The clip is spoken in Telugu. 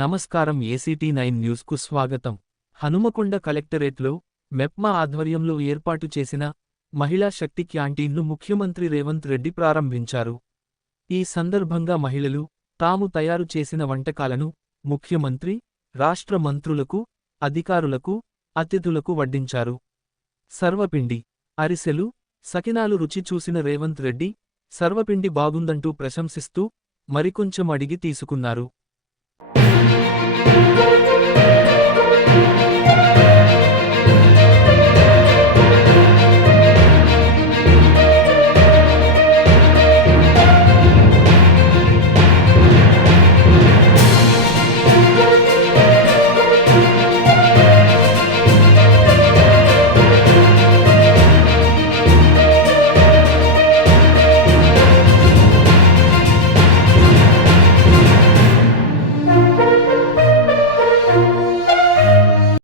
నమస్కారం ఏసీటీ నైన్ న్యూస్కు స్వాగతం. హనుమకొండ కలెక్టరేట్లో మెప్మా ఆధ్వర్యంలో ఏర్పాటు చేసిన మహిళా శక్తి క్యాంటీన్ను ముఖ్యమంత్రి రేవంత్ రెడ్డి ప్రారంభించారు. ఈ సందర్భంగా మహిళలు తాము తయారు చేసిన వంటకాలను ముఖ్యమంత్రి రాష్ట్ర మంత్రులకు అధికారులకు అతిథులకు వడ్డించారు. సర్వపిండి అరిసెలు సకినాలు రుచి చూసిన రేవంత్ రెడ్డి సర్వపిండి బాగుందంటూ ప్రశంసిస్తూ మరికొంచెం అడిగి తీసుకున్నారు.